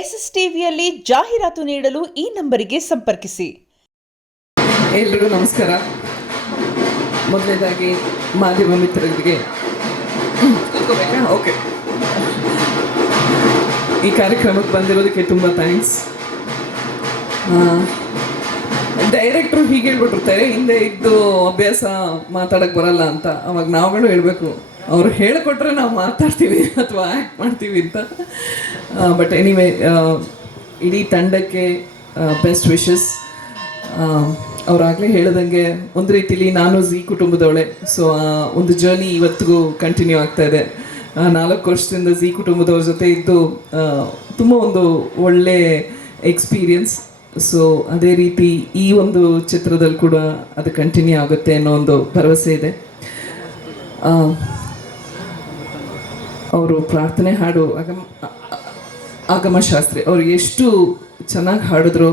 SSTVಯಲ್ಲಿ ಜಾಹೀರಾತು ನೀಡಲು ಈ ನಂಬರಿಗೆ ಸಂಪರ್ಕಿಸಿ. ಎಲ್ರಿಗೂ ನಮಸ್ಕಾರ. ಮೊದಲನೇದಾಗಿ ಮಾಧ್ಯಮ ಮಿತ್ರರಿಗೆ ಓಕೆ, ಈ ಕಾರ್ಯಕ್ರಮಕ್ಕೆ ಬಂದಿರೋದಕ್ಕೆ ತುಂಬ ಥ್ಯಾಂಕ್ಸ್. ಡೈರೆಕ್ಟ್ರು ಹೀಗೆ ಹೇಳ್ಬಿಟ್ಟಿರ್ತಾರೆ, ಹಿಂದೆ ಇದ್ದು ಅಭ್ಯಾಸ ಮಾತಾಡೋಕ್ಕೆ ಬರಲ್ಲ ಅಂತ. ಅವಾಗ ನಾವುಗಳು ಹೇಳಬೇಕು, ಅವ್ರು ಹೇಳಿಕೊಟ್ರೆ ನಾವು ಮಾತಾಡ್ತೀವಿ ಅಥವಾ ಆ್ಯಕ್ಟ್ ಮಾಡ್ತೀವಿ ಅಂತ. ಬಟ್ ಎನಿವೇ, ಇಡೀ ತಂಡಕ್ಕೆ ಬೆಸ್ಟ್ ವಿಶಸ್. ಅವರಾಗಲೇ ಹೇಳ್ದಂಗೆ ಒಂದು ರೀತಿಲಿ ನಾನು ಝೀ ಕುಟುಂಬದವಳೆ. ಸೊ ಒಂದು ಜರ್ನಿ ಇವತ್ತಿಗೂ ಕಂಟಿನ್ಯೂ ಆಗ್ತಾ ಇದೆ. 4 ವರ್ಷದಿಂದ ಝೀ ಕುಟುಂಬದವ್ರ ಜೊತೆ ಇದ್ದು ತುಂಬ ಒಂದು ಒಳ್ಳೆ ಎಕ್ಸ್ಪೀರಿಯನ್ಸ್. ಸೊ ಅದೇ ರೀತಿ ಈ ಒಂದು ಚಿತ್ರದಲ್ಲಿ ಕೂಡ ಅದು ಕಂಟಿನ್ಯೂ ಆಗುತ್ತೆ ಅನ್ನೋ ಒಂದು ಭರವಸೆ ಇದೆ. ಅವರು ಪ್ರಾರ್ಥನೆ ಹಾಡು ಆಗಮ ಶಾಸ್ತ್ರಿ ಅವರು ಎಷ್ಟು ಚೆನ್ನಾಗಿ ಹಾಡಿದ್ರು,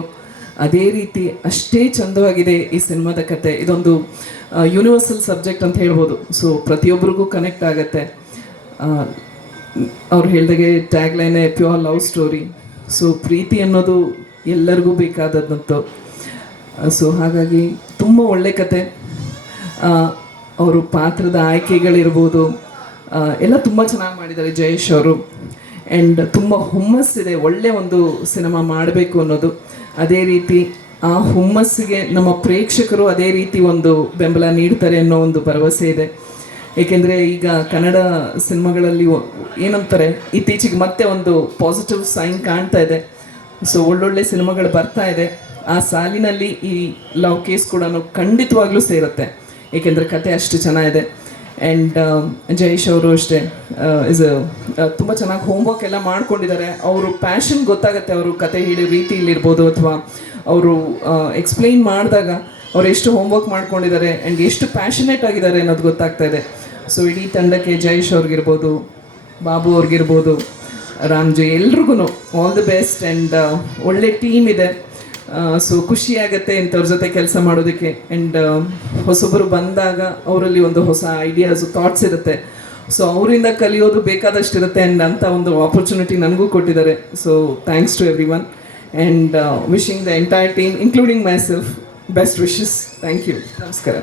ಅದೇ ರೀತಿ ಅಷ್ಟೇ ಚಂದವಾಗಿದೆ ಈ ಸಿನಿಮಾದ ಕತೆ. ಇದೊಂದು ಯೂನಿವರ್ಸಲ್ ಸಬ್ಜೆಕ್ಟ್ ಅಂತ ಹೇಳ್ಬೋದು. ಸೊ ಪ್ರತಿಯೊಬ್ಬರಿಗೂ ಕನೆಕ್ಟ್ ಆಗುತ್ತೆ. ಅವ್ರು ಹೇಳಿದಾಗೆ ಟ್ಯಾಗ್ ಲೈನೇ ಪ್ಯೂರ್ ಲವ್ ಸ್ಟೋರಿ. ಸೊ ಪ್ರೀತಿ ಅನ್ನೋದು ಎಲ್ಲರಿಗೂ ಬೇಕಾದದ್ದು. ಸೊ ಹಾಗಾಗಿ ತುಂಬ ಒಳ್ಳೆ ಕತೆ. ಅವರು ಪಾತ್ರದ ಆಯ್ಕೆಗಳಿರ್ಬೋದು ಎಲ್ಲ ತುಂಬ ಚೆನ್ನಾಗಿ ಮಾಡಿದ್ದಾರೆ ಜಯೇಶ್ ಅವರು. ಆ್ಯಂಡ್ ತುಂಬ ಹುಮ್ಮಸ್ಸಿದೆ ಒಳ್ಳೆ ಒಂದು ಸಿನಿಮಾ ಮಾಡಬೇಕು ಅನ್ನೋದು. ಅದೇ ರೀತಿ ಆ ಹುಮ್ಮಸ್ಸಿಗೆ ನಮ್ಮ ಪ್ರೇಕ್ಷಕರು ಅದೇ ರೀತಿ ಒಂದು ಬೆಂಬಲ ನೀಡ್ತಾರೆ ಅನ್ನೋ ಒಂದು ಭರವಸೆ ಇದೆ. ಏಕೆಂದರೆ ಈಗ ಕನ್ನಡ ಸಿನಿಮಾಗಳಲ್ಲಿ ಏನಂತಾರೆ, ಇತ್ತೀಚೆಗೆ ಮತ್ತೆ ಒಂದು ಪಾಸಿಟಿವ್ ಸೈನ್ ಕಾಣ್ತಾ ಇದೆ. ಸೊ ಒಳ್ಳೊಳ್ಳೆ ಸಿನಿಮಾಗಳು ಬರ್ತಾ ಇದೆ. ಆ ಸಾಲಿನಲ್ಲಿ ಈ ಲವ್ ಕೇಸ್ ಕೂಡ ಖಂಡಿತವಾಗ್ಲೂ ಸೇರುತ್ತೆ, ಏಕೆಂದರೆ ಕತೆ ಅಷ್ಟು ಚೆನ್ನಾಗಿದೆ. ಆ್ಯಂಡ್ ಜಯೇಶ್ ಅವರು ಅಷ್ಟೇ ತುಂಬ ಚೆನ್ನಾಗಿ ಹೋಮ್ವರ್ಕ್ ಎಲ್ಲ ಮಾಡ್ಕೊಂಡಿದ್ದಾರೆ. ಅವರು ಪ್ಯಾಷನ್ ಗೊತ್ತಾಗುತ್ತೆ, ಅವರು ಕತೆ ಹೇಳೋ ರೀತಿಯಲ್ಲಿರ್ಬೋದು ಅಥವಾ ಅವರು ಎಕ್ಸ್ಪ್ಲೈನ್ ಮಾಡಿದಾಗ ಅವ್ರು ಎಷ್ಟು ಹೋಮ್ವರ್ಕ್ ಮಾಡ್ಕೊಂಡಿದ್ದಾರೆ ಆ್ಯಂಡ್ ಎಷ್ಟು ಪ್ಯಾಷನೇಟ್ ಆಗಿದ್ದಾರೆ ಅನ್ನೋದು ಗೊತ್ತಾಗ್ತಾ ಇದೆ. ಸೊ ಇಡೀ ತಂಡಕ್ಕೆ ಜಯೇಶ್ ಅವ್ರಿಗಿರ್ಬೋದು, ಬಾಬು ಅವ್ರಿಗಿರ್ಬೋದು, ರಾಮ್ಜಿ, ಎಲ್ರಿಗೂ ಆಲ್ ದಿ ಬೆಸ್ಟ್. ಆ್ಯಂಡ್ ಒಳ್ಳೆ ಟೀಮ್ ಇದೆ. ಸೊ ಖುಷಿ ಆಗುತ್ತೆ ಇಂಥವ್ರ ಜೊತೆ ಕೆಲಸ ಮಾಡೋದಕ್ಕೆ. ಆ್ಯಂಡ್ ಹೊಸೊಬ್ಬರು ಬಂದಾಗ ಅವರಲ್ಲಿ ಒಂದು ಹೊಸ ಐಡಿಯಾಸು, ಥಾಟ್ಸ್ ಇರುತ್ತೆ. ಸೊ ಅವರಿಂದ ಕಲಿಯೋದು ಬೇಕಾದಷ್ಟು ಇರುತ್ತೆ. ಆ್ಯಂಡ್ ಅಂಥ ಒಂದು ಆಪರ್ಚುನಿಟಿ ನನಗೂ ಕೊಟ್ಟಿದ್ದಾರೆ. So thanks to everyone and wishing the entire team including myself best wishes. Thank you. ನಮಸ್ಕಾರ.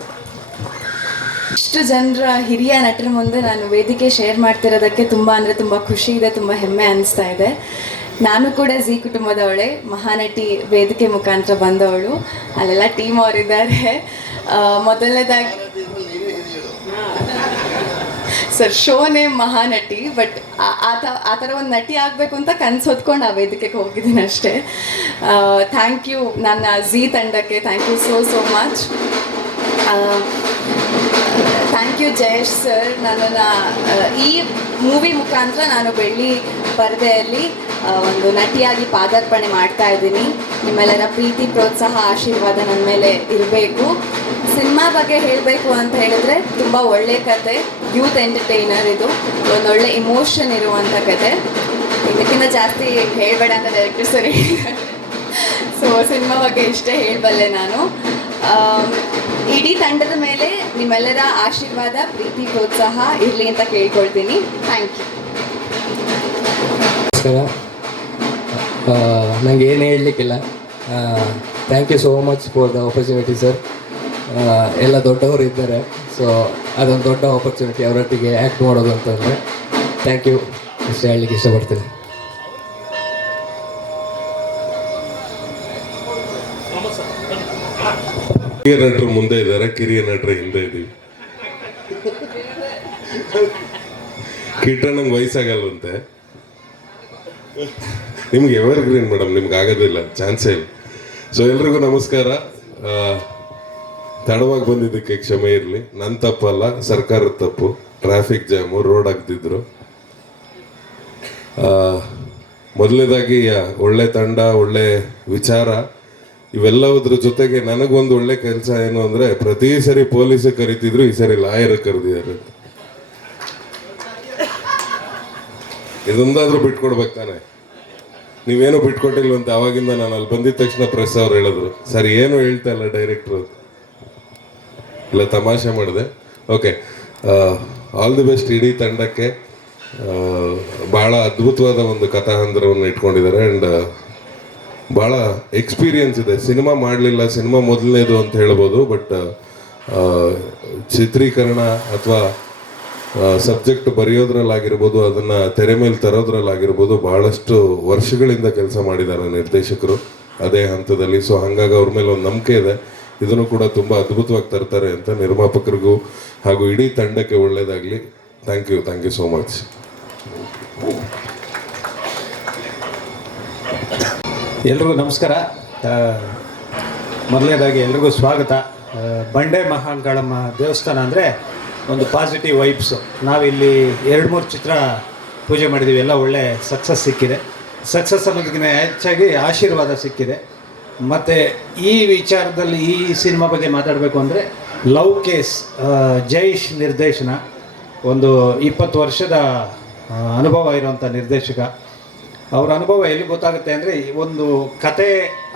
ಇಷ್ಟು ಜನರ ಹಿರಿಯ ನಟರ ಮುಂದೆ ನಾನು ವೇದಿಕೆ ಶೇರ್ ಮಾಡ್ತಿರೋದಕ್ಕೆ ತುಂಬ ಅಂದರೆ ತುಂಬ ಖುಷಿ ಇದೆ, ತುಂಬ ಹೆಮ್ಮೆ ಅನಿಸ್ತಾ ಇದೆ. ನಾನು ಕೂಡ ಝೀ ಕುಟುಂಬದವಳೆ, ಮಹಾನಟಿ ವೇದಿಕೆ ಮುಖಾಂತರ ಬಂದವಳು. ಅಲ್ಲೆಲ್ಲ ಟೀಮ್ ಅವರಿದ್ದಾರೆ. ಮೊದಲನೇದಾಗಿ ಸರ್ ಶೋನೇ ಮಹಾನಟಿ, ಬಟ್ ಆ ಥರ ಒಂದು ನಟಿ ಆಗಬೇಕು ಅಂತ ಕನಸು ಹೊತ್ಕೊಂಡು ಆ ವೇದಿಕೆಗೆ ಹೋಗಿದ್ದೀನಿ ಅಷ್ಟೇ. ಥ್ಯಾಂಕ್ ಯು ನನ್ನ ಝೀ ತಂಡಕ್ಕೆ, thank you so much. Thank you Jayesh sir. ನನ್ನನ್ನು ಈ ಮೂವಿ ಮುಖಾಂತರ ನಾನು ಬೆಳ್ಳಿ ಪರದೆಯಲ್ಲಿ ಒಂದು ನಟಿಯಾಗಿ ಪಾದಾರ್ಪಣೆ ಮಾಡ್ತಾ ಇದ್ದೀನಿ. ನಿಮ್ಮೆಲ್ಲರ ಪ್ರೀತಿ, ಪ್ರೋತ್ಸಾಹ, ಆಶೀರ್ವಾದ ನನ್ನ ಮೇಲೆ ಇರಬೇಕು. ಸಿನಿಮಾ ಬಗ್ಗೆ ಹೇಳಬೇಕು ಅಂತ ಹೇಳಿದ್ರೆ ತುಂಬ ಒಳ್ಳೆ ಕತೆ, ಯೂತ್ ಎಂಟರ್ಟೈನರ್. ಇದು ಒಂದೊಳ್ಳೆ ಇಮೋಷನ್ ಇರುವಂಥ ಕತೆ. ಇದಕ್ಕಿಂತ ಜಾಸ್ತಿ ಹೇಳಬೇಡ ಅಂತ ಡೈರೆಕ್ಟರ್ ಸರ್ ಹೇಳಿದ್ದಾರೆ. ಸೊ ಸಿನಿಮಾ ಬಗ್ಗೆ ಇಷ್ಟೇ ಹೇಳಬಲ್ಲೆ ನಾನು. ಇಡೀ ತಂಡದ ಮೇಲೆ ನಿಮ್ಮೆಲ್ಲರ ಆಶೀರ್ವಾದ, ಪ್ರೀತಿ, ಪ್ರೋತ್ಸಾಹ ಇರಲಿ ಅಂತ ಕೇಳ್ಕೊಳ್ತೀನಿ. Thank you. ನಮಸ್ಕಾರ. ನನಗೆ ಏನು ಹೇಳಲಿಕ್ಕಿಲ್ಲ. Thank you so much for the opportunity sir. ಎಲ್ಲ ದೊಡ್ಡವರು ಇದ್ದಾರೆ. ಸೊ ಅದೊಂದು ದೊಡ್ಡ ಆಪರ್ಚುನಿಟಿ ಅವರೊಟ್ಟಿಗೆ ಆ್ಯಕ್ಟ್ ಮಾಡೋದು ಅಂತಂದರೆ ಥ್ಯಾಂಕ್ ಯು ಅಷ್ಟೇ ಹೇಳಲಿಕ್ಕೆ ಇಷ್ಟಪಡ್ತೀನಿ. ಕಿರಿಯ ನಟರು ಮುಂದೆ ಇದ್ದಾರೆ, ಕಿರಿಯ ನಟರು ಹಿಂದೆ ಇದ್ದೀವಿ. ಕಿಟ್ಟಣ್ಣಂಗೆ ವಯಸ್ಸಾಗಲ್ವಂತೆ. ನಿಮ್ಗೆ ಎವರ್ ಗ್ರೀನ್ ಮೇಡಮ್, ನಿಮ್ಗೆ ಆಗೋದಿಲ್ಲ, ಚಾನ್ಸೇ ಇಲ್ಲ. ಸೊ ಎಲ್ರಿಗೂ ನಮಸ್ಕಾರ. ತಡವಾಗಿ ಬಂದಿದ್ದಕ್ಕೆ ಕ್ಷಮೆ ಇರಲಿ. ನನ್ನ ತಪ್ಪಲ್ಲ, ಸರ್ಕಾರದ ತಪ್ಪು. ಟ್ರಾಫಿಕ್ ಜಾಮು, ರೋಡ್ ಆಗ್ತಿದ್ರು. ಮೊದಲನೇದಾಗಿ ಒಳ್ಳೆ ತಂಡ, ಒಳ್ಳೆ ವಿಚಾರ, ಇವೆಲ್ಲದ್ರ ಜೊತೆಗೆ ನನಗೊಂದು ಒಳ್ಳೆ ಕೆಲಸ ಏನು ಅಂದರೆ, ಪ್ರತಿ ಸರಿ ಪೊಲೀಸ್ ಕರಿತಿದ್ರು, ಈ ಸರಿ ಲಾಯರ್ ಕರೆದಿದ್ದಾರೆ. ಇದೊಂದಾದ್ರೂ ಬಿಟ್ಕೊಡ್ಬೇಕು ತಾನೆ. ನೀವೇನು ಬಿಟ್ಕೊಟ್ಟಿಲ್ವಂತೆ. ಅವಾಗಿಂದ ನಾನು ಅಲ್ಲಿ ಬಂದಿದ ತಕ್ಷಣ ಪ್ರೆಸ್ ಅವ್ರು ಹೇಳಿದ್ರು, ಸರ್ ಏನು ಹೇಳ್ತಾ ಇಲ್ಲ ಡೈರೆಕ್ಟ್ರು, ಇಲ್ಲ ತಮಾಷೆ ಮಾಡಿದೆ. ಓಕೆ, ಆಲ್ ದಿ ಬೆಸ್ಟ್ ಇಡೀ ತಂಡಕ್ಕೆ. ಭಾಳ ಅದ್ಭುತವಾದ ಒಂದು ಕಥಾಹಂದರವನ್ನು ಇಟ್ಕೊಂಡಿದ್ದಾರೆ. ಆ್ಯಂಡ್ ಭಾಳ ಎಕ್ಸ್ಪೀರಿಯನ್ಸ್ ಇದೆ. ಸಿನಿಮಾ ಮಾಡಲಿಲ್ಲ, ಸಿನಿಮಾ ಮೊದಲನೇದು ಅಂತ ಹೇಳ್ಬೋದು. ಬಟ್ ಚಿತ್ರೀಕರಣ ಅಥವಾ ಸಬ್ಜೆಕ್ಟ್ ಬರೆಯೋದ್ರಲ್ಲಾಗಿರ್ಬೋದು, ಅದನ್ನು ತೆರೆ ಮೇಲೆ ತರೋದ್ರಲ್ಲಾಗಿರ್ಬೋದು, ಭಾಳಷ್ಟು ವರ್ಷಗಳಿಂದ ಕೆಲಸ ಮಾಡಿದ್ದಾರೆ ನಿರ್ದೇಶಕರು ಅದೇ ಹಂತದಲ್ಲಿ. ಸೊ ಹಾಗಾಗಿ ಅವ್ರ ಮೇಲೆ ಒಂದು ನಂಬಿಕೆ ಇದೆ, ಇದನ್ನು ಕೂಡ ತುಂಬ ಅದ್ಭುತವಾಗಿ ತರ್ತಾರೆ ಅಂತ. ನಿರ್ಮಾಪಕರಿಗೂ ಹಾಗೂ ಇಡೀ ತಂಡಕ್ಕೆ ಒಳ್ಳೆಯದಾಗಲಿ. Thank you so much. ಎಲ್ರಿಗೂ ನಮಸ್ಕಾರ. ಮೊದಲನೇದಾಗಿ ಎಲ್ರಿಗೂ ಸ್ವಾಗತ. ಬಂಡೆ ಮಹಾಂಕಾಳಮ್ಮ ದೇವಸ್ಥಾನ ಅಂದರೆ ಒಂದು ಪಾಸಿಟಿವ್ ವೈಬ್ಸು. ನಾವಿಲ್ಲಿ 2-3 ಚಿತ್ರ ಪೂಜೆ ಮಾಡಿದ್ದೀವಿ, ಎಲ್ಲ ಒಳ್ಳೆ ಸಕ್ಸಸ್ ಸಿಕ್ಕಿದೆ. ಸಕ್ಸಸ್ ಅನ್ನೋದಕ್ಕಿಂತ ಹೆಚ್ಚಾಗಿ ಆಶೀರ್ವಾದ ಸಿಕ್ಕಿದೆ. ಮತ್ತು ಈ ವಿಚಾರದಲ್ಲಿ ಈ ಸಿನಿಮಾ ಬಗ್ಗೆ ಮಾತಾಡಬೇಕು ಅಂದರೆ ಲವ್ ಕೇಸ್, ಜೈಶ್ ನಿರ್ದೇಶನ, ಒಂದು 20 ವರ್ಷದ ಅನುಭವ ಇರುವಂಥ ನಿರ್ದೇಶಕ. ಅವರ ಅನುಭವ ಎಲ್ಲಿ ಗೊತ್ತಾಗುತ್ತೆ ಅಂದರೆ, ಒಂದು ಕತೆ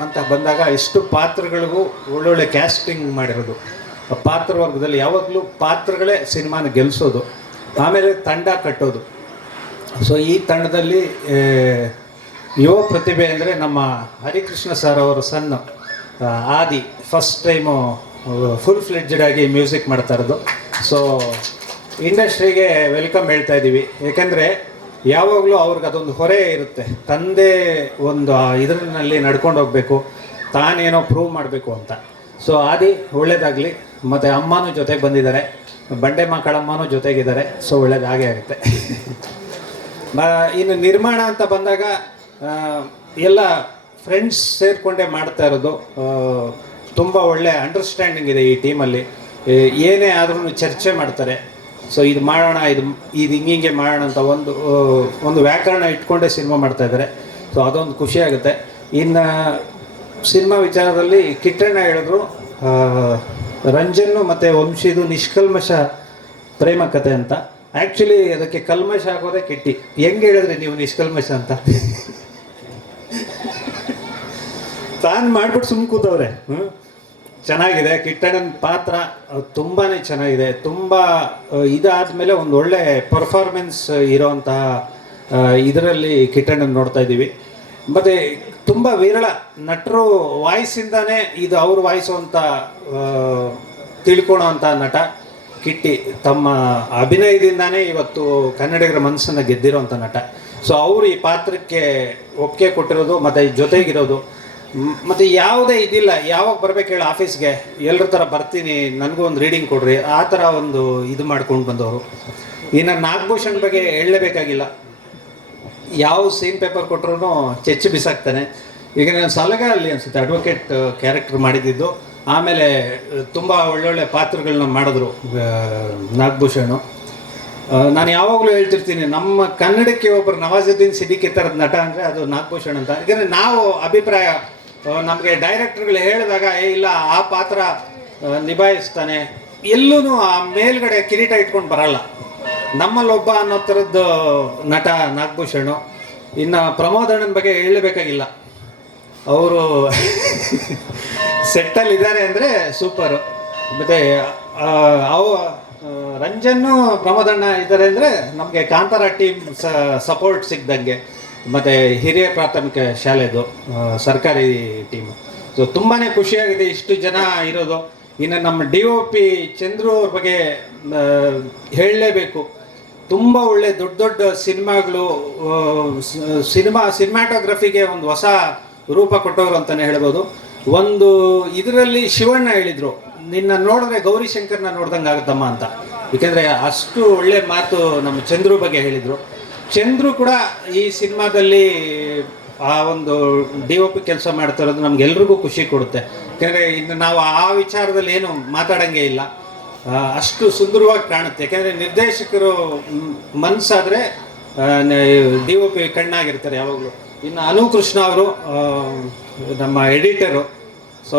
ಅಂತ ಬಂದಾಗ ಇಷ್ಟು ಪಾತ್ರಗಳಿಗೂ ಒಳ್ಳೊಳ್ಳೆ ಕ್ಯಾಸ್ಟಿಂಗ್ ಮಾಡಿರೋದು. ಪಾತ್ರವರ್ಗದಲ್ಲಿ ಯಾವಾಗಲೂ ಪಾತ್ರಗಳೇ ಸಿನಿಮಾನ ಗೆಲ್ಲಿಸೋದು, ಆಮೇಲೆ ತಂಡ ಕಟ್ಟೋದು. ಸೊ ಈ ತಂಡದಲ್ಲಿ ಯುವ ಪ್ರತಿಭೆ ಅಂದರೆ ನಮ್ಮ ಹರಿಕೃಷ್ಣ ಸರ್ ಅವರ ಸಣ್ಣ ಆದಿ ಫಸ್ಟ್ ಟೈಮು ಫುಲ್ ಫ್ಲೆಡ್ಜೆಡ್ ಆಗಿ ಮ್ಯೂಸಿಕ್ ಮಾಡ್ತಾ ಇರೋದು. ಸೊ ಇಂಡಸ್ಟ್ರಿಗೆ ವೆಲ್ಕಮ್ ಹೇಳ್ತಾ ಇದ್ದೀವಿ. ಯಾಕಂದರೆ ಯಾವಾಗಲೂ ಅವ್ರಿಗೆ ಅದೊಂದು ಹೊರೆ ಇರುತ್ತೆ, ತಂದೆ ಒಂದು ಇದರಲ್ಲಿ ನಡ್ಕೊಂಡು ಹೋಗಬೇಕು, ತಾನೇನೋ ಪ್ರೂವ್ ಮಾಡಬೇಕು ಅಂತ. ಸೊ ಆದಿ ಒಳ್ಳೇದಾಗಲಿ. ಮತ್ತು ಅಮ್ಮನೂ ಜೊತೆಗೆ ಬಂದಿದ್ದಾರೆ, ಬಂಡೆ ಮಕ್ಕಳಮ್ಮನೂ ಜೊತೆಗಿದ್ದಾರೆ. ಸೊ ಒಳ್ಳೇದಾಗೇ ಆಗುತ್ತೆ. ಇನ್ನು ನಿರ್ಮಾಣ ಅಂತ ಬಂದಾಗ ಎಲ್ಲ ಫ್ರೆಂಡ್ಸ್ ಸೇರಿಕೊಂಡೇ ಮಾಡ್ತಾ ಇರೋದು. ತುಂಬ ಒಳ್ಳೆ ಅಂಡರ್ಸ್ಟ್ಯಾಂಡಿಂಗ್ ಇದೆ ಈ ಟೀಮಲ್ಲಿ. ಏನೇ ಆದ್ರೂ ಚರ್ಚೆ ಮಾಡ್ತಾರೆ. ಸೊ ಇದು ಮಾಡೋಣ, ಇದು ಹಿಂಗೆ ಮಾಡೋಣ ಅಂತ ಒಂದು ವ್ಯಾಕರಣ ಇಟ್ಕೊಂಡೇ ಸಿನಿಮಾ ಮಾಡ್ತಾಯಿದ್ದಾರೆ. ಸೊ ಅದೊಂದು ಖುಷಿಯಾಗುತ್ತೆ. ಇನ್ನು ಸಿನಿಮಾ ವಿಚಾರದಲ್ಲಿ ಕಿಟ್ಟಣ್ಣ ಹೇಳಿದ್ರು, ರಂಜನ್ನು ಮತ್ತು ವಂಶಿದು ನಿಷ್ಕಲ್ಮಶ ಪ್ರೇಮ ಕಥೆ ಅಂತ. ಆ್ಯಕ್ಚುಲಿ ಅದಕ್ಕೆ ಕಲ್ಮಶ ಆಗೋದೇ ಕಿಟ್ಟಿ. ಹೆಂಗೆ ಹೇಳಿದ್ರಿ ನೀವು ನಿಷ್ಕಲ್ಮಶ ಅಂತ? ತಾನು ಮಾಡಿಬಿಟ್ಟು ಸುಮ್ಮ ಕೂತವ್ರೆ. ಚೆನ್ನಾಗಿದೆ. ಕಿಟ್ಟಣ್ಣನ ಪಾತ್ರ ತುಂಬಾ ಚೆನ್ನಾಗಿದೆ. ತುಂಬ ಇದಾದಮೇಲೆ ಒಂದು ಒಳ್ಳೆ ಪರ್ಫಾರ್ಮೆನ್ಸ್ ಇರೋವಂತಹ ಇದರಲ್ಲಿ ಕಿಟ್ಟಣ್ಣನ ನೋಡ್ತಾ ಇದ್ದೀವಿ. ಮತ್ತು ತುಂಬ ವಿರಳ ನಟರು ವಾಯ್ಸಿಂದಾನೇ ಇದು ಅವ್ರ ವಾಯ್ಸು ಅಂತ ತಿಳ್ಕೊಳೋವಂಥ ನಟ ಕಿಟ್ಟಿ. ತಮ್ಮ ಅಭಿನಯದಿಂದಾನೇ ಇವತ್ತು ಕನ್ನಡಿಗರ ಮನಸ್ಸನ್ನು ಗೆದ್ದಿರೋವಂಥ ನಟ. ಸೊ ಅವರು ಈ ಪಾತ್ರಕ್ಕೆ ಒಪ್ಪಿಗೆ ಕೊಟ್ಟಿರೋದು ಮತ್ತು ಜೊತೆಗಿರೋದು. ಮತ್ತು ಯಾವುದೇ ಇದಿಲ್ಲ, ಯಾವಾಗ ಬರ್ಬೇಕು ಹೇಳಿ ಆಫೀಸ್ಗೆ, ಎಲ್ಲರ ಥರ ಬರ್ತೀನಿ, ನನಗೂ ಒಂದು ರೀಡಿಂಗ್ ಕೊಡ್ರಿ, ಆ ಥರ ಒಂದು ಇದು ಮಾಡ್ಕೊಂಡು ಬಂದವರು. ಇನ್ನು ನಾಗಭೂಷಣ್ ಬಗ್ಗೆ ಹೇಳಲೇಬೇಕಾಗಿಲ್ಲ. ಯಾವ ಸೀನ್ ಪೇಪರ್ ಕೊಟ್ಟರು ಚೆಚ್ಚು ಬಿಸಾಕ್ತಾನೆ. ಈಗ ನಾನು ಸಲಗ ಅಲ್ಲಿ ಅನಿಸುತ್ತೆ ಅಡ್ವೊಕೇಟ್ ಕ್ಯಾರೆಕ್ಟರ್ ಮಾಡಿದ್ದು. ಆಮೇಲೆ ತುಂಬ ಒಳ್ಳೊಳ್ಳೆ ಪಾತ್ರಗಳನ್ನ ಮಾಡಿದ್ರು ನಾಗಭೂಷಣ್. ನಾನು ಯಾವಾಗಲೂ ಹೇಳ್ತಿರ್ತೀನಿ, ನಮ್ಮ ಕನ್ನಡಕ್ಕೆ ಒಬ್ಬರು ನವಾಜುದ್ದೀನ್ ಸಿದ್ದಿಕಿ ಥರದ ನಟ ಅಂದರೆ ಅದು ನಾಗಭೂಷಣ್ ಅಂತ. ಯಾಕಂದರೆ ನಾವು ಅಭಿಪ್ರಾಯ, ನಮಗೆ ಡೈರೆಕ್ಟರ್ಗಳು ಹೇಳಿದಾಗ ಇಲ್ಲ ಆ ಪಾತ್ರ ನಿಭಾಯಿಸ್ತಾನೆ, ಎಲ್ಲೂ ಆ ಮೇಲ್ಗಡೆ ಕಿರೀಟ ಇಟ್ಕೊಂಡು ಬರಲ್ಲ, ನಮ್ಮಲ್ಲೊಬ್ಬ ಅನ್ನೋ ಥರದ್ದು ನಟ ನಾಗಭೂಷಣ್. ಇನ್ನು ಪ್ರಮೋದ್ ಅಣ್ಣನ ಬಗ್ಗೆ ಹೇಳಬೇಕಾಗಿಲ್ಲ, ಅವರು ಸೆಟ್ಟಲ್ಲಿ ಇದ್ದಾರೆ ಅಂದರೆ ಸೂಪರು. ಮತ್ತು ರಂಜನ್ನು ಪ್ರಮೋದಣ್ಣ ಇದ್ದಾರೆ ಅಂದರೆ ನಮಗೆ ಕಾಂತಾರ ಟೀಮ್ ಸಪೋರ್ಟ್ ಸಿಗ್ದಂಗೆ. ಮತ್ತು ಹಿರಿಯ ಪ್ರಾಥಮಿಕ ಶಾಲೆದು ಸರ್ಕಾರಿ ಟೀಮು. ಸೊ ತುಂಬಾ ಖುಷಿಯಾಗಿದೆ ಇಷ್ಟು ಜನ ಇರೋದು. ಇನ್ನು ನಮ್ಮ DOP ಚಂದ್ರು ಅವ್ರ ಬಗ್ಗೆ ಹೇಳಲೇಬೇಕು. ತುಂಬ ಒಳ್ಳೆ ದೊಡ್ಡ ದೊಡ್ಡ ಸಿನಿಮಾಗಳು, ಸಿನಿಮಾಟೋಗ್ರಫಿಗೆ ಒಂದು ಹೊಸ ರೂಪ ಕೊಟ್ಟವರು ಅಂತಲೇ ಹೇಳ್ಬೋದು. ಒಂದು ಇದರಲ್ಲಿ ಶಿವಣ್ಣ ಹೇಳಿದರು, ನಿನ್ನ ನೋಡಿದ್ರೆ ಗೌರಿಶಂಕರ್ನ ನೋಡ್ದಂಗೆ ಆಗುತ್ತಮ್ಮ ಅಂತ. ಏಕೆಂದರೆ ಅಷ್ಟು ಒಳ್ಳೆ ಮಾತು ನಮ್ಮ ಚಂದ್ರು ಬಗ್ಗೆ ಹೇಳಿದರು. ಚಂದ್ರು ಕೂಡ ಈ ಸಿನಿಮಾದಲ್ಲಿ ಆ ಒಂದು DOP ಕೆಲಸ ಮಾಡ್ತಾ ಇರೋದು ನಮಗೆಲ್ರಿಗೂ ಖುಷಿ ಕೊಡುತ್ತೆ. ಯಾಕೆಂದರೆ ಇನ್ನು ನಾವು ಆ ವಿಚಾರದಲ್ಲಿ ಏನು ಮಾತಾಡೋಂಗೆ ಇಲ್ಲ, ಅಷ್ಟು ಸುಂದರವಾಗಿ ಕಾಣುತ್ತೆ. ಯಾಕೆಂದರೆ ನಿರ್ದೇಶಕರು ಮನಸ್ಸಾದರೆ DOP ಕಣ್ಣಾಗಿರ್ತಾರೆ ಯಾವಾಗಲೂ. ಇನ್ನು ಅನುಕೃಷ್ಣ ಅವರು ನಮ್ಮ ಎಡಿಟರು. ಸೊ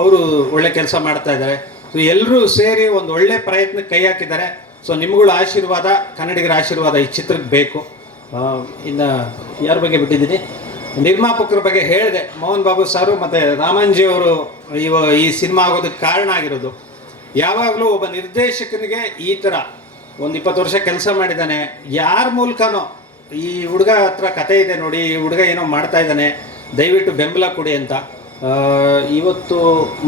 ಅವರು ಒಳ್ಳೆ ಕೆಲಸ ಮಾಡ್ತಾ ಇದ್ದಾರೆ. ಸೊ ಎಲ್ಲರೂ ಸೇರಿ ಒಂದು ಒಳ್ಳೆ ಪ್ರಯತ್ನಕ್ಕೆ ಕೈ ಹಾಕಿದ್ದಾರೆ. ಸೊ ನಿಮ್ಗಳ ಆಶೀರ್ವಾದ, ಕನ್ನಡಿಗರ ಆಶೀರ್ವಾದ ಈ ಚಿತ್ರಕ್ಕೆ ಬೇಕು. ಇನ್ನು ಯಾರ ಬಗ್ಗೆ ಬಿಟ್ಟಿದ್ದೀನಿ, ನಿರ್ಮಾಪಕರ ಬಗ್ಗೆ ಹೇಳಿದೆ. ಮೋಹನ್ ಬಾಬು ಸಾರು ಮತ್ತು ರಾಮಂಜಿ ಅವರು ಈ ಸಿನಿಮಾ ಆಗೋದಕ್ಕೆ ಕಾರಣ ಆಗಿರೋದು. ಯಾವಾಗಲೂ ಒಬ್ಬ ನಿರ್ದೇಶಕನಿಗೆ ಈ ಥರ ಒಂದು 20 ವರ್ಷ ಕೆಲಸ ಮಾಡಿದ್ದಾನೆ. ಯಾರ ಮೂಲಕನೋ ಈ ಹುಡುಗ ಹತ್ರ ಕತೆ ಇದೆ ನೋಡಿ, ಈ ಹುಡುಗ ಏನೋ ಮಾಡ್ತಾ ಇದ್ದಾನೆ, ದಯವಿಟ್ಟು ಬೆಂಬಲ ಕೊಡಿ ಅಂತ. ಇವತ್ತು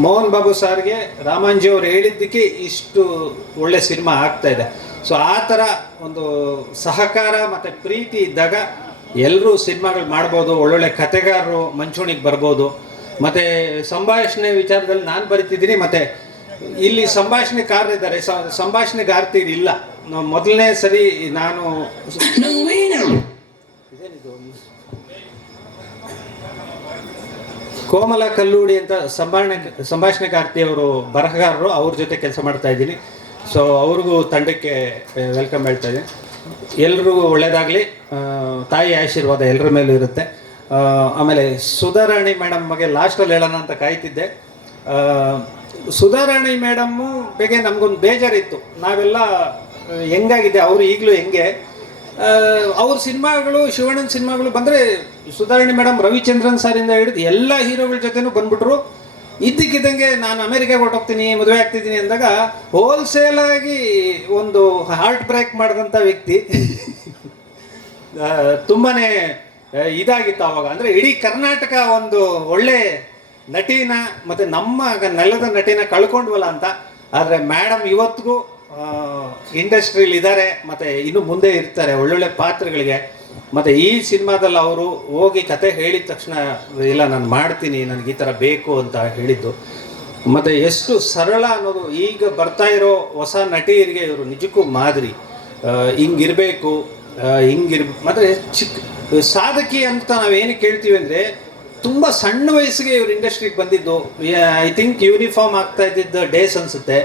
ಮೋಹನ್ ಬಾಬು ಸಾರ್ಗೆ ರಾಮಾಂಜಿ ಅವ್ರು ಹೇಳಿದ್ದಕ್ಕೆ ಇಷ್ಟು ಒಳ್ಳೆ ಸಿನಿಮಾ ಆಗ್ತಾ ಇದೆ. ಸೊ ಆ ಥರ ಒಂದು ಸಹಕಾರ ಮತ್ತು ಪ್ರೀತಿ ಇದ್ದಾಗ ಎಲ್ಲರೂ ಸಿನಿಮಾಗಳು ಮಾಡ್ಬೋದು, ಒಳ್ಳೊಳ್ಳೆ ಕತೆಗಾರರು ಮಂಚೂಣಿಗೆ ಬರ್ಬೋದು. ಮತ್ತು ಸಂಭಾಷಣೆ ವಿಚಾರದಲ್ಲಿ ನಾನು ಬರಿತಿದ್ದೀನಿ, ಮತ್ತು ಇಲ್ಲಿ ಸಂಭಾಷಣೆಕಾರರಿದ್ದಾರೆ, ಸಂಭಾಷಣೆಗಾರ್ತಿರಿಲ್ಲ. ಮೊದಲನೇ ಸರಿ ನಾನು ಕೋಮಲ ಕಲ್ಲೂಡಿ ಅಂತ ಸಂಭಾಷಣೆಗಾರ್ತಿ ಅವರು ಬರಹಗಾರರು, ಅವ್ರ ಜೊತೆ ಕೆಲಸ ಮಾಡ್ತಾ ಇದ್ದೀನಿ. ಸೊ ಅವ್ರಿಗೂ ತಂಡಕ್ಕೆ ವೆಲ್ಕಮ್ ಹೇಳ್ತಾ ಇದ್ದೀನಿ. ಎಲ್ರಿಗೂ ಒಳ್ಳೆಯದಾಗಲಿ, ತಾಯಿ ಆಶೀರ್ವಾದ ಎಲ್ಲರ ಮೇಲೂ ಇರುತ್ತೆ. ಆಮೇಲೆ ಸುಧಾರಾಣಿ ಮೇಡಮ್ ಬಗ್ಗೆ ಲಾಸ್ಟಲ್ಲಿ ಹೇಳೋಣ ಅಂತ ಕಾಯ್ತಿದ್ದೆ. ಸುಧಾರಾಣಿ ಮೇಡಮ್ಮು ಬಗ್ಗೆ ನಮಗೊಂದು ಬೇಜಾರಿತ್ತು. ನಾವೆಲ್ಲ ಹೆಂಗಾಗಿದೆ, ಅವರು ಈಗಲೂ ಹೆಂಗೆ, ಅವ್ರ ಸಿನಿಮಾಗಳು, ಶಿವಣ್ಣನ ಸಿನಿಮಾಗಳು ಬಂದರೆ ಸುಧಾರಾಣಿ ಮೇಡಮ್ ರವಿಚಂದ್ರನ್ ಸಾರಿಂದ ಹಿಡಿದು ಎಲ್ಲ ಹೀರೋಗಳ ಜೊತೆನೂ ಬಂದ್ಬಿಟ್ರು. ಇದ್ದಕ್ಕಿದ್ದಂಗೆ ನಾನು ಅಮೆರಿಕಾಗೆ ಹೊರಟೋಗ್ತೀನಿ, ಮದುವೆ ಆಗ್ತಿದ್ದೀನಿ ಅಂದಾಗ ಹೋಲ್ಸೇಲಾಗಿ ಒಂದು ಹಾರ್ಟ್ ಬ್ರೇಕ್ ಮಾಡಿದಂಥ ವ್ಯಕ್ತಿ. ತುಂಬಾ ಇದಾಗಿತ್ತು ಆವಾಗ. ಅಂದರೆ ಇಡೀ ಕರ್ನಾಟಕ ಒಂದು ಒಳ್ಳೆ ನಟಿನ ಮತ್ತು ನಮ್ಮ ನೆಲದ ನಟಿನ ಕಳ್ಕೊಂಡ್ವಲ್ಲ ಅಂತ. ಆದರೆ ಮೇಡಮ್ ಇವತ್ತಿಗೂ ಇಂಡಸ್ಟ್ರೀಲಿ ಇದ್ದಾರೆ ಮತ್ತು ಇನ್ನು ಮುಂದೆ ಇರ್ತಾರೆ ಒಳ್ಳೊಳ್ಳೆ ಪಾತ್ರಗಳಿಗೆ. ಮತ್ತು ಈ ಸಿನಿಮಾದಲ್ಲಿ ಅವರು ಹೋಗಿ ಕತೆ ಹೇಳಿದ ತಕ್ಷಣ ಇಲ್ಲ ನಾನು ಮಾಡ್ತೀನಿ, ನನಗೆ ಈ ಥರ ಬೇಕು ಅಂತ ಹೇಳಿದ್ದು. ಮತ್ತು ಎಷ್ಟು ಸರಳ ಅನ್ನೋದು, ಈಗ ಬರ್ತಾ ಇರೋ ಹೊಸ ನಟಿಯರಿಗೆ ಇವರು ನಿಜಕ್ಕೂ ಮಾದರಿ. ಹಿಂಗಿರಬೇಕು, ಮತ್ತು ಸಾಧಕಿ ಅಂತ ನಾವೇನಕ್ಕೆ ಕೇಳ್ತೀವಿ ಅಂದರೆ, ತುಂಬ ಸಣ್ಣ ವಯಸ್ಸಿಗೆ ಇವರು ಇಂಡಸ್ಟ್ರಿಗೆ ಬಂದಿದ್ದು. ಐ ಥಿಂಕ್ ಯೂನಿಫಾರ್ಮ್ ಆಗ್ತಾ ಇದ್ದಿದ್ದ ಡೇಸ್ ಅನಿಸುತ್ತೆ.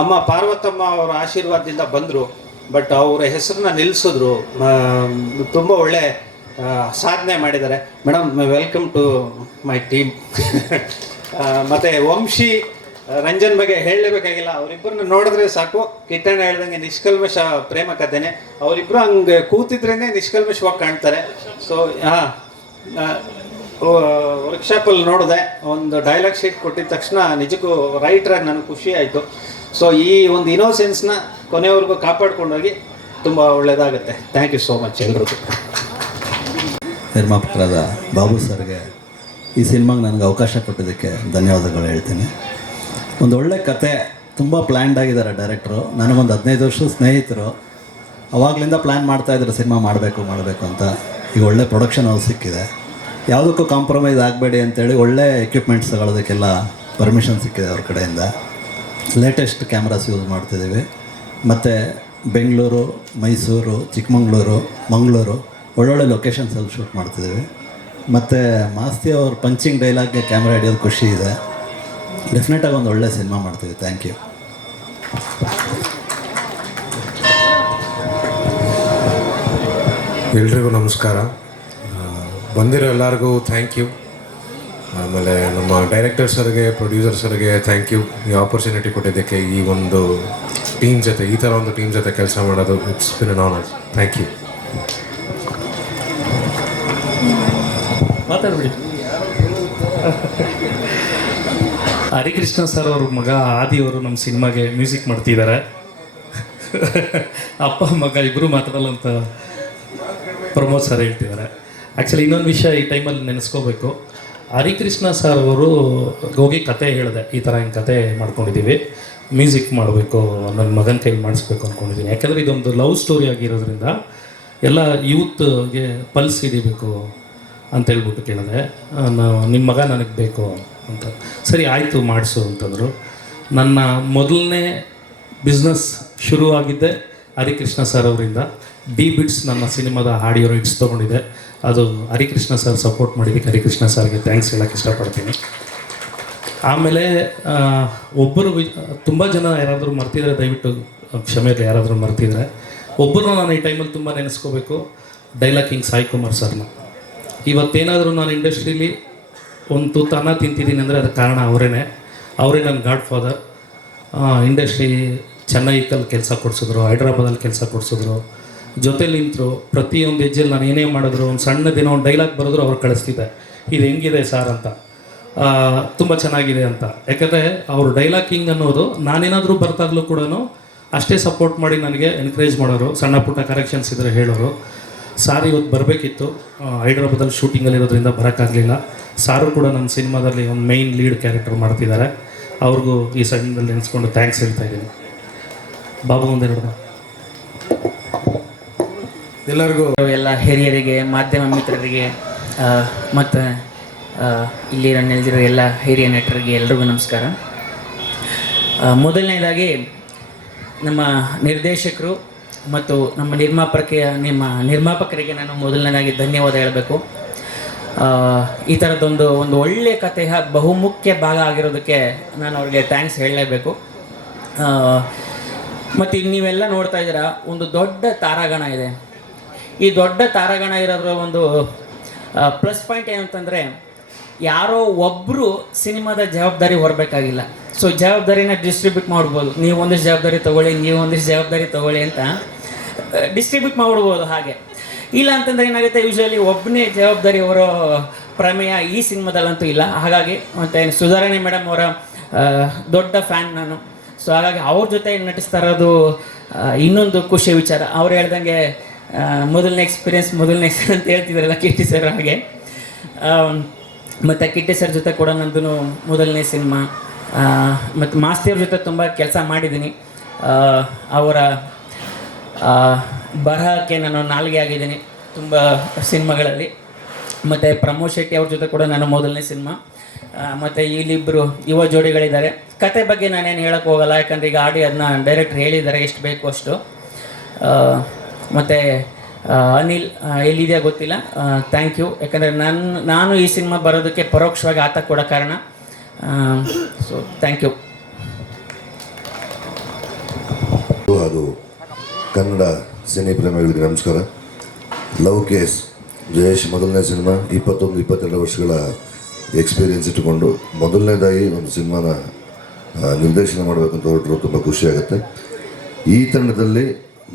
ಅಮ್ಮ ಪಾರ್ವತಮ್ಮ ಅವರ ಆಶೀರ್ವಾದದಿಂದ ಬಂದರು, ಬಟ್ ಅವರ ಹೆಸರನ್ನ ನಿಲ್ಲಿಸಿದ್ರು. ತುಂಬ ಒಳ್ಳೆ ಸಾಧನೆ ಮಾಡಿದ್ದಾರೆ. Madam, welcome to my team. ಮತ್ತು ವಂಶಿ ರಂಜನ್ ಬಗ್ಗೆ ಹೇಳಲೇಬೇಕಾಗಿಲ್ಲ. ಅವರಿಬ್ಬರನ್ನ ನೋಡಿದ್ರೆ ಸಾಕು, ಕಿಟ್ಟಣ್ಣ ಹೇಳ್ದಂಗೆ ನಿಷ್ಕಲ್ಮಶ ಪ್ರೇಮ ಕಥೆನೆ. ಅವರಿಬ್ಬರು ಹಂಗೆ ಕೂತಿದ್ರೇ ನಿಷ್ಕಲ್ಮಶವಾಗಿ ಕಾಣ್ತಾರೆ. ಸೊ ವರ್ಕ್ಶಾಪಲ್ಲಿ ನೋಡಿದೆ, ಒಂದು ಡೈಲಾಗ್ ಶೀಟ್ ಕೊಟ್ಟಿದ ತಕ್ಷಣ ನಿಜಕ್ಕೂ ರೈಟ್ರಾಗಿ ನನಗೆ ಖುಷಿ ಆಯಿತು. ಸೊ ಈ ಒಂದು ಇನೋಸೆನ್ಸ್ನ ಕೊನೆವರೆಗೂ ಕಾಪಾಡ್ಕೊಂಡೋಗಿ ತುಂಬ ಒಳ್ಳೆಯದಾಗುತ್ತೆ. ಥ್ಯಾಂಕ್ ಯು ಸೋ ಮಚ್ ಎಲ್ರಿಗೂ. ನಿರ್ಮಾಪಕರಾದ ಬಾಬು ಸರ್ಗೆ ಈ ಸಿನಿಮಾಗೆ ನನಗೆ ಅವಕಾಶ ಕೊಟ್ಟಿದ್ದಕ್ಕೆ ಧನ್ಯವಾದಗಳು ಹೇಳ್ತೀನಿ. ಒಂದು ಒಳ್ಳೆ ಕತೆ, ತುಂಬ ಪ್ಲ್ಯಾನ್ಡ್ ಆಗಿದ್ದಾರೆ ಡೈರೆಕ್ಟ್ರು. ನನಗೊಂದು 15 ವರ್ಷದ ಸ್ನೇಹಿತರು, ಅವಾಗಲಿಂದ ಪ್ಲ್ಯಾನ್ ಮಾಡ್ತಾಯಿದ್ರು ಸಿನಿಮಾ ಮಾಡಬೇಕು ಅಂತ. ಈಗ ಒಳ್ಳೆ ಪ್ರೊಡಕ್ಷನ್ ಹೌಸ್ ಸಿಕ್ಕಿದೆ, ಯಾವುದಕ್ಕೂ ಕಾಂಪ್ರಮೈಸ್ ಆಗಬೇಡಿ ಅಂತೇಳಿ ಒಳ್ಳೆ ಎಕ್ವಿಪ್ಮೆಂಟ್ಸ್ ತಗೊಳ್ಳೋದಕ್ಕೆಲ್ಲ ಪರ್ಮಿಷನ್ ಸಿಕ್ಕಿದೆ ಅವ್ರ ಕಡೆಯಿಂದ. ಲೇಟೆಸ್ಟ್ ಕ್ಯಾಮ್ರಾಸ್ ಯೂಸ್ ಮಾಡ್ತಿದ್ದೀವಿ. ಮತ್ತು ಬೆಂಗಳೂರು, ಮೈಸೂರು, ಚಿಕ್ಕಮಂಗ್ಳೂರು, ಮಂಗಳೂರು ಒಳ್ಳೊಳ್ಳೆ ಲೊಕೇಶನ್ಸಲ್ಲಿ ಶೂಟ್ ಮಾಡ್ತಿದ್ದೀವಿ. ಮತ್ತು ಮಾಸ್ತಿ ಅವ್ರ ಪಂಚಿಂಗ್ ಡೈಲಾಗ್ಗೆ ಕ್ಯಾಮ್ರಾ ಹಿಡಿಯೋದು ಖುಷಿ ಇದೆ. ಡೆಫಿನೆಟಾಗಿ ಒಂದು ಒಳ್ಳೆ ಸಿನಿಮಾ ಮಾಡ್ತೀವಿ. Thank you. ಎಲ್ರಿಗೂ ನಮಸ್ಕಾರ. ಬಂದಿರೋ ಎಲ್ಲರಿಗೂ ಥ್ಯಾಂಕ್ ಯು. ಆಮೇಲೆ ನಮ್ಮ ಡೈರೆಕ್ಟರ್ ಸರ್ಗೆ, ಪ್ರೊಡ್ಯೂಸರ್ ಸರ್ಗೆ ಥ್ಯಾಂಕ್ ಯು. ಈ ಆಪರ್ಚುನಿಟಿ ಕೊಟ್ಟಿದ್ದಕ್ಕೆ, ಈ ಒಂದು ಟೀಮ್ ಜೊತೆ, ಈ ಥರ ಒಂದು ಟೀಮ್ ಜೊತೆ ಕೆಲಸ ಮಾಡೋದು, it's been an honour. Thank you. ಮಾತಾಡ್ಬಿಡಿ. ಹರಿಕೃಷ್ಣ ಸರ್ ಅವ್ರ ಮಗ ಆದಿಯವರು ನಮ್ಮ ಸಿನಿಮಾಗೆ ಮ್ಯೂಸಿಕ್ ಮಾಡ್ತಿದ್ದಾರೆ. ಅಪ್ಪ ಮಗ ಇಬ್ಬರು ಮಾತಾಡಲ್ಲ ಅಂತ ಪ್ರಮೋದ್ ಸರ್ ಹೇಳ್ತಿದ್ದಾರೆ. ಆ್ಯಕ್ಚುಲಿ ಇನ್ನೊಂದು ವಿಷಯ ಈ ಟೈಮಲ್ಲಿ ನೆನೆಸ್ಕೋಬೇಕು. ಹರಿಕೃಷ್ಣ ಸರ್ ಅವರು ಹೋಗಿ ಕತೆ ಹೇಳಿದೆ, ಈ ಥರ ಹಿಂಗೆ ಕತೆ ಮಾಡ್ಕೊಂಡಿದ್ದೀವಿ, ಮ್ಯೂಸಿಕ್ ಮಾಡಬೇಕು, ನನ್ನ ಮಗನ ಕೈಲಿ ಮಾಡಿಸ್ಬೇಕು ಅಂದ್ಕೊಂಡಿದ್ದೀನಿ. ಯಾಕೆಂದರೆ ಇದೊಂದು ಲವ್ ಸ್ಟೋರಿ ಆಗಿರೋದ್ರಿಂದ ಎಲ್ಲ ಯೂತ್ಗೆ ಪಲ್ಸ್ ಹಿಡಿಬೇಕು ಅಂತೇಳ್ಬಿಟ್ಟು ಕೇಳಿದೆ. ನಿಮ್ಮ ಮಗ ನನಗೆ ಬೇಕು ಅಂತ. ಸರಿ ಆಯಿತು ಮಾಡಿಸು ಅಂತಂದರು. ನನ್ನ ಮೊದಲನೇ ಬಿಸ್ನೆಸ್ ಶುರುವಾಗಿದ್ದೆ ಹರಿಕೃಷ್ಣ ಸರ್ ಅವರಿಂದ. ಡಿ ಬಿಟ್ಸ್ ನನ್ನ ಸಿನಿಮಾದ ಆಡಿಯೋ ರೈಟ್ಸ್ ತೊಗೊಂಡಿದೆ. ಅದು ಹರಿಕೃಷ್ಣ ಸರ್ ಸಪೋರ್ಟ್ ಮಾಡಿದ್ದಕ್ಕೆ ಹರಿಕೃಷ್ಣ ಸರ್ಗೆ ಥ್ಯಾಂಕ್ಸ್ ಹೇಳೋಕ್ಕೆ ಇಷ್ಟಪಡ್ತೀನಿ. ಆಮೇಲೆ ಒಬ್ಬರು ತುಂಬ ಜನ ಯಾರಾದರೂ ಮರ್ತಿದ್ರೆ ದಯವಿಟ್ಟು ಕ್ಷಮೆ ಇರಲಿ, ಯಾರಾದರೂ ಮರ್ತಿದ್ರೆ. ಒಬ್ಬರನ್ನ ನಾನು ಈ ಟೈಮಲ್ಲಿ ತುಂಬ ನೆನೆಸ್ಕೋಬೇಕು, ಡೈಲಾಗ್ ಕಿಂಗ್ ಸಾಯಿ ಕುಮಾರ್ ಸರ್ನ. ಇವತ್ತೇನಾದರೂ ನಾನು ಇಂಡಸ್ಟ್ರೀಲಿ ಒಂದು ತುತ್ತು ಅನ್ನ ತಿಂತಿದ್ದೀನಿ ಅಂದರೆ ಅದಕ್ಕೆ ಕಾರಣ ಅವರೇ ನನ್ನ ಗಾಡ್ ಫಾದರ್. ಇಂಡಸ್ಟ್ರಿ ಚೆನ್ನೈಕಲ್ಲಿ ಕೆಲಸ ಕೊಡಿಸಿದ್ರು, ಹೈದ್ರಾಬಾದಲ್ಲಿ ಕೆಲಸ ಕೊಡಿಸಿದ್ರು, ಜೊತೆಲಿ ನಿಂತರು. ಪ್ರತಿಯೊಂದು ಹೆಜ್ಜೆಲ್ಲಿ ನಾನು ಏನೇ ಮಾಡಿದ್ರು, ಒಂದು ಸಣ್ಣದೇನೋ ಒಂದು ಡೈಲಾಗ್ ಬರೆದ್ರು ಅವ್ರು ಕಳಿಸ್ತಿದ್ದೆ, ಇದು ಹೆಂಗಿದೆ ಸಾರ್ ಅಂತ, ತುಂಬ ಚೆನ್ನಾಗಿದೆ ಅಂತ. ಯಾಕಂದರೆ ಅವರು ಡೈಲಾಗ್ ಕಿಂಗ್ ಅನ್ನೋದು ನಾನೇನಾದರೂ ಬರ್ತಾಗಲೂ ಕೂಡ ಅಷ್ಟೇ ಸಪೋರ್ಟ್ ಮಾಡಿ ನನಗೆ ಎನ್ಕರೇಜ್ ಮಾಡೋರು, ಸಣ್ಣ ಪುಟ್ಟ ಕರೆಕ್ಷನ್ಸ್ ಇದ್ದರೆ ಹೇಳೋರು. ಸಾರ್ ಇವತ್ತು ಬರಬೇಕಿತ್ತು, ಹೈದ್ರಾಬಾದಲ್ಲಿ ಶೂಟಿಂಗಲ್ಲಿರೋದ್ರಿಂದ ಬರೋಕ್ಕಾಗಲಿಲ್ಲ. ಸಾರು ಕೂಡ ನನ್ನ ಸಿನಿಮಾದಲ್ಲಿ ಒಂದು ಮೇಯ್ನ್ ಲೀಡ್ ಕ್ಯಾರೆಕ್ಟರ್ ಮಾಡ್ತಿದ್ದಾರೆ. ಅವ್ರಿಗೂ ಈ ಸಣ್ಣದಲ್ಲಿ ನೆನೆಸ್ಕೊಂಡು ಥ್ಯಾಂಕ್ಸ್ ಹೇಳ್ತಾ ಇದ್ದೀನಿ. ಬಾಬು ಮುಂದೆ ನೋಡೋಣ. ಎಲ್ಲರಿಗೂ ಎಲ್ಲ ಹಿರಿಯರಿಗೆ, ಮಾಧ್ಯಮ ಮಿತ್ರರಿಗೆ ಮತ್ತು ಇಲ್ಲಿ ನೆಲೆದಿರೋ ಎಲ್ಲ ಹಿರಿಯ ನಟರಿಗೆ ಎಲ್ರಿಗೂ ನಮಸ್ಕಾರ. ಮೊದಲನೇದಾಗಿ ನಮ್ಮ ನಿರ್ದೇಶಕರು ಮತ್ತು ನಮ್ಮ ನಿರ್ಮಾಪಕರಿಗೆ ನಾನು ಮೊದಲನೇದಾಗಿ ಧನ್ಯವಾದ ಹೇಳಬೇಕು. ಈ ಥರದ್ದೊಂದು ಒಳ್ಳೆಯ ಕಥೆಯ ಬಹುಮುಖ್ಯ ಭಾಗ ಆಗಿರೋದಕ್ಕೆ ನಾನು ಅವ್ರಿಗೆ ಥ್ಯಾಂಕ್ಸ್ ಹೇಳಲೇಬೇಕು. ಮತ್ತು ನೀವೆಲ್ಲ ನೋಡ್ತಾ ಇದ್ದೀರಾ, ಒಂದು ದೊಡ್ಡ ತಾರಾಗಣ ಇದೆ. ಈ ದೊಡ್ಡ ತಾರಾಗಣ ಇರೋದ್ರ ಒಂದು ಪ್ಲಸ್ ಪಾಯಿಂಟ್ ಏನಂತಂದರೆ, ಯಾರೋ ಒಬ್ಬರು ಸಿನಿಮಾದ ಜವಾಬ್ದಾರಿ ಹೊರಬೇಕಾಗಿಲ್ಲ. ಸೊ ಜವಾಬ್ದಾರಿನ ಡಿಸ್ಟ್ರಿಬ್ಯೂಟ್ ಮಾಡ್ಬೋದು, ನೀವು ಒಂದಿಷ್ಟು ಜವಾಬ್ದಾರಿ ತೊಗೊಳ್ಳಿ, ನೀವು ಒಂದಿಷ್ಟು ಜವಾಬ್ದಾರಿ ತೊಗೊಳ್ಳಿ ಅಂತ ಡಿಸ್ಟ್ರಿಬ್ಯೂಟ್ ಮಾಡ್ಬಿಡ್ಬೋದು. ಹಾಗೆ ಇಲ್ಲ ಅಂತಂದರೆ ಏನಾಗುತ್ತೆ, ಯೂಶ್ವಲಿ ಒಬ್ಬನೇ ಜವಾಬ್ದಾರಿ ಹೊರೋ ಪ್ರಮೇಯ ಈ ಸಿನಿಮಾದಲ್ಲಂತೂ ಇಲ್ಲ. ಹಾಗಾಗಿ ಮತ್ತು ಸುಧಾರಣೆ ಮೇಡಮ್ ಅವರ ದೊಡ್ಡ ಫ್ಯಾನ್ ನಾನು. ಸೊ ಹಾಗಾಗಿ ಅವ್ರ ಜೊತೆ ನಟಿಸ್ತಾ ಇರೋದು ಇನ್ನೊಂದು ಖುಷಿಯ ವಿಚಾರ. ಅವ್ರು ಹೇಳ್ದಂಗೆ ಮೊದಲನೇ ಎಕ್ಸ್ಪೀರಿಯೆನ್ಸ್ ಅಂತ ಹೇಳ್ತಿದ್ರಲ್ಲ ಕಿಟ್ಟಿ ಸರ್, ಹಾಗೆ. ಮತ್ತು ಕಿಟ್ಟಿ ಸರ್ ಜೊತೆ ಕೂಡ ನಂದು ಮೊದಲನೇ ಸಿನಿಮಾ. ಮತ್ತು ಮಾಸ್ತಿಯವ್ರ ಜೊತೆ ತುಂಬ ಕೆಲಸ ಮಾಡಿದ್ದೀನಿ. ಅವರ ಬರಹಕ್ಕೆ ನಾನು ನಾಲ್ಗೆ ಆಗಿದ್ದೀನಿ ತುಂಬ ಸಿನಿಮಾಗಳಲ್ಲಿ. ಮತ್ತು ಪ್ರಮೋದ್ ಶೆಟ್ಟಿ ಅವ್ರ ಜೊತೆ ಕೂಡ ನಾನು ಮೊದಲನೇ ಸಿನಿಮಾ. ಮತ್ತು ಇಲ್ಲಿಬ್ಬರು ಯುವ ಜೋಡಿಗಳಿದ್ದಾರೆ. ಕತೆ ಬಗ್ಗೆ ನಾನೇನು ಹೇಳೋಕ್ಕೆ ಹೋಗಲ್ಲ, ಯಾಕಂದರೆ ಈಗ ಆಡಿ ಅದನ್ನ ಡೈರೆಕ್ಟ್ರ್ ಹೇಳಿದ್ದಾರೆ ಎಷ್ಟು ಬೇಕು ಅಷ್ಟು. ಮತ್ತು ಅನಿಲ್ ಎಲ್ಲಿದೆಯಾ ಗೊತ್ತಿಲ್ಲ, ಥ್ಯಾಂಕ್ ಯು. ಯಾಕಂದರೆ ನಾನು ಈ ಸಿನಿಮಾ ಬರೋದಕ್ಕೆ ಪರೋಕ್ಷವಾಗಿ ಆತ ಕೂಡ ಕಾರಣ. So thank you. ಹಾಗೂ ಕನ್ನಡ ಸಿನಿ ಪ್ರೇಮಿಗಳಿಗೆ ನಮಸ್ಕಾರ. ಲವ್ ಕೇಸ್ ಜಯೇಶ್ ಮೊದಲನೇ ಸಿನಿಮಾ, 21-22 ವರ್ಷಗಳ ಎಕ್ಸ್ಪೀರಿಯೆನ್ಸ್ ಇಟ್ಟುಕೊಂಡು ಮೊದಲನೇದಾಗಿ ಒಂದು ಸಿನಿಮಾನ ನಿರ್ದೇಶನ ಮಾಡಬೇಕಂತ ಹೊರಟರು. ತುಂಬ ಖುಷಿಯಾಗುತ್ತೆ. ಈ ತಂಡದಲ್ಲಿ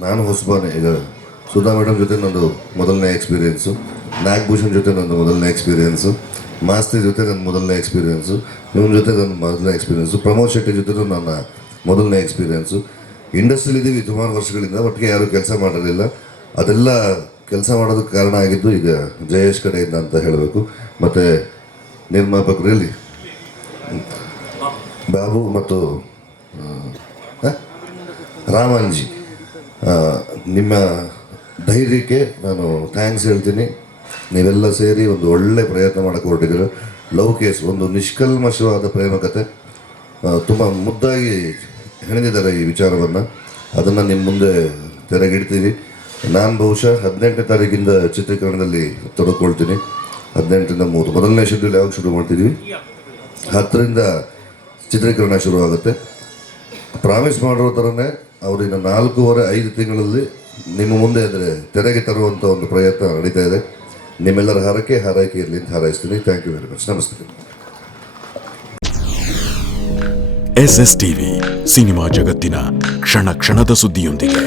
ನಾನು ಹೊಸಬಾನೆ. ಈಗ ಸುಧಾ ಮೇಡಮ್ ಜೊತೆ ನಂದು ಮೊದಲನೇ ಎಕ್ಸ್ಪೀರಿಯೆನ್ಸು, ನಾಗಭೂಷಣ್ ಜೊತೆ ನಂದು ಮೊದಲನೇ ಎಕ್ಸ್ಪೀರಿಯೆನ್ಸು, ಮಾಸ್ತಿ ಜೊತೆ ನನ್ನ ಮೊದಲನೇ ಎಕ್ಸ್ಪೀರಿಯೆನ್ಸು, ಇವನ ಜೊತೆ ನನ್ನ ಮೊದಲನೇ ಎಕ್ಸ್ಪೀರಿಯೆನ್ಸು, ಪ್ರಮೋದ್ ಶೆಟ್ಟಿ ಜೊತೆ ನನ್ನ ಮೊದಲನೇ ಎಕ್ಸ್ಪೀರಿಯೆನ್ಸು. ಇಂಡಸ್ಟ್ರಿಲಿದ್ದೀವಿ ಸುಮಾರು ವರ್ಷಗಳಿಂದ, ಒಟ್ಟಿಗೆ ಯಾರೂ ಕೆಲಸ ಮಾಡೋದಿಲ್ಲ. ಅದೆಲ್ಲ ಕೆಲಸ ಮಾಡೋದಕ್ಕೆ ಕಾರಣ ಆಗಿದ್ದು ಈಗ ಜಯೇಶ್ ಕಡೆಯಿಂದ ಅಂತ ಹೇಳಬೇಕು. ಮತ್ತು ನಿರ್ಮಾಪಕರಲ್ಲಿ ಬಾಬು ಮತ್ತು ರಾಮನ್ಜಿ, ನಿಮ್ಮ ಧೈರ್ಯಕ್ಕೆ ನಾನು ಥ್ಯಾಂಕ್ಸ್ ಹೇಳ್ತೀನಿ. ನೀವೆಲ್ಲ ಸೇರಿ ಒಂದು ಒಳ್ಳೆ ಪ್ರಯತ್ನ ಮಾಡೋಕ್ಕೆ ಹೊರಟಿದ್ದೀರ. ಲವ್ ಕೇಸ್ ಒಂದು ನಿಷ್ಕಲ್ಮಶವಾದ ಪ್ರೇಮ ಕಥೆ, ತುಂಬ ಮುದ್ದಾಗಿ ಹೆಣೆದಿದ್ದಾರೆ ಈ ವಿಚಾರವನ್ನು. ಅದನ್ನು ನಿಮ್ಮ ಮುಂದೆ ತೆರೆಗಿಡ್ತೀವಿ. ನಾನು ಬಹುಶಃ 18ನೇ ತಾರೀಕಿಂದ ಚಿತ್ರೀಕರಣದಲ್ಲಿ ತೊಡಕೊಳ್ತೀನಿ. 18ರಿಂದ 30 ಮೊದಲನೇ ಶೆಡ್ಯೂಲ್ ಯಾವಾಗ ಶುರು ಮಾಡ್ತಿದ್ವಿ, 10ರಿಂದ ಚಿತ್ರೀಕರಣ ಶುರುವಾಗುತ್ತೆ. ಪ್ರಾಮಿಸ್ ಮಾಡಿರೋ ಥರನೇ ಅವರಿನ 4.5 ತಿಂಗಳಲ್ಲಿ ನಿಮ್ಮ ಮುಂದೆ ಅಂದರೆ ತೆರೆಗೆ ತರುವಂಥ ಒಂದು ಪ್ರಯತ್ನ ನಡೀತಾ ಇದೆ. ನಿಮ್ಮೆಲ್ಲರ ಹಾರೈಕೆ ಇರಲಿ ಅಂತ ಹಾರೈಸ್ತೀನಿ. Thank you very much. ನಮಸ್ತೆ. SSTV ಸಿನಿಮಾ ಜಗತ್ತಿನ ಕ್ಷಣ ಕ್ಷಣದ ಸುದ್ದಿಯೊಂದಿಗೆ.